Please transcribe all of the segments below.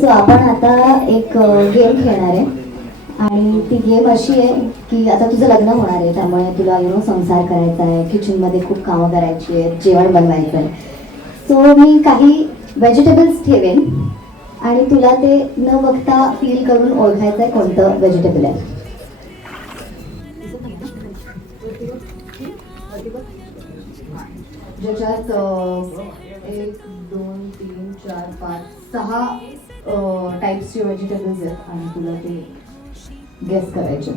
So आपण आता एक गेम खेळणार आहे आणि ती गेम अशी आहे की आता तुझं लग्न होणार आहे, त्यामुळे तुला संसार करायचा आहे, किचनमध्ये खूप कामं करायची आहेत, जेवण बनवायचं आहे. सो मी काही व्हेजिटेबल्स ठेवेन आणि तुला ते न बघता फील करून ओळखायचं आहे कोणतं व्हेजिटेबल आहे. ज्याच्यात 1 2 3 4 5 6 टाइप्सचे व्हेजिटेबल्स आहेत आणि तुला ते गेस करायचे.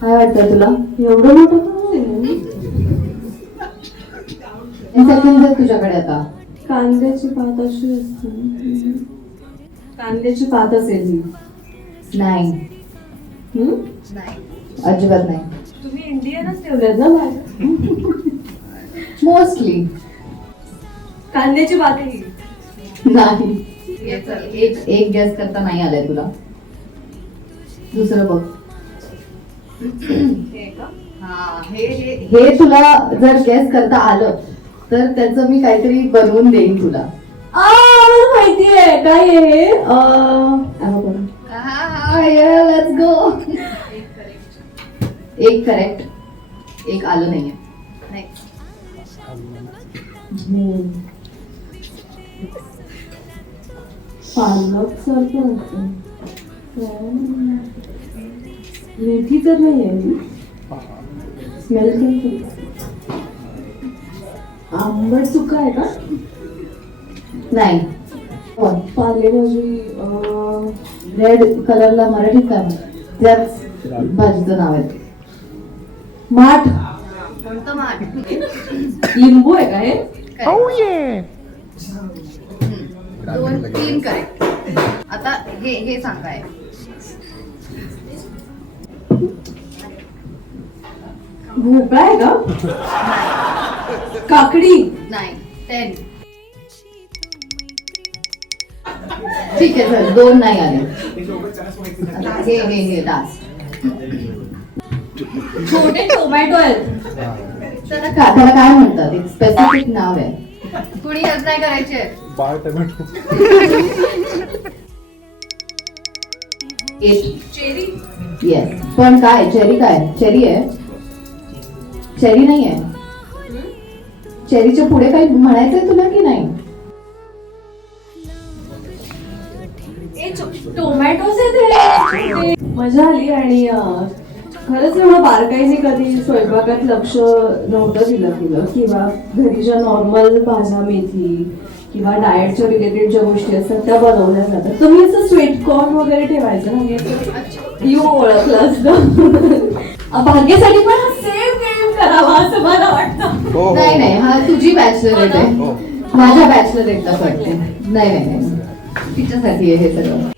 काय वाटतं तुला? एवढं मोठं सेकंड आहे तुझ्याकडे आता. कांद्याची पात अशी असते. कांद्याची पात असेल. नाही, अजिबात नाही. तुम्ही इंडियनच ठेवलेत ना मोस्टली. कांद्याची पात आहे नाही. एक गॅस करता नाही आलाय तुला. दुसरं बघ. हे तुला जर गॅस करता आलं तर त्याचं मी काहीतरी बनवून देईन तुला. माहिती आहे काय आहे. Let's go. एक करेक्ट, एक आलं नाहीये. पालक सारखं मेथी तर नाही आहे. स्मेल आंबट चुका आहे का? नाही. पालेभाजी रेड कलरला मराठीत काय म्हणतात? त्याच भाजीचं नाव आहे. माठ. कोणतं माठ? लिंबू आहे का हे? 2 3 करेक्ट. आता हे सांगाय. भोपळा आहे का? काकडी नाही. 10. ठीक आहे सर, 2 नाही आले. हे लास्ट. छोटे टोमॅटो आहेत. त्याला काय म्हणतात? एक स्पेसिफिक नाव आहे. कुणी हेल्प नाही करायचे. बाळ टोमॅटो. चेरी. येस. पण काय चेरी? काय चेरी आहे? चेरी नाही आहे. चेरीच्या पुढे काही म्हणायचंय तुला की नाही? टोमॅटोज आहेत. मजा आली आणि खरंच एवढं बारकाईने कधी स्वयंपाकात लक्ष नव्हतं दिलं किंवा घरी ज्या नॉर्मल भाज्या, मेथी किंवा डाएटच्या रिलेटेड ज्या गोष्टी असतात त्या बनवल्या जातात. तुम्ही असं स्वीट कॉर्न वगैरे ठेवायचं ना, यू ओळखलं असतं. भाग्यासाठी पण सेम गेम करावा असं मला वाटतं. नाही, हा तुझी बॅचलरेट आहे. माझ्या बॅचलरेटला वाटते. नाही, तिच्यासाठी आहे हे सगळं.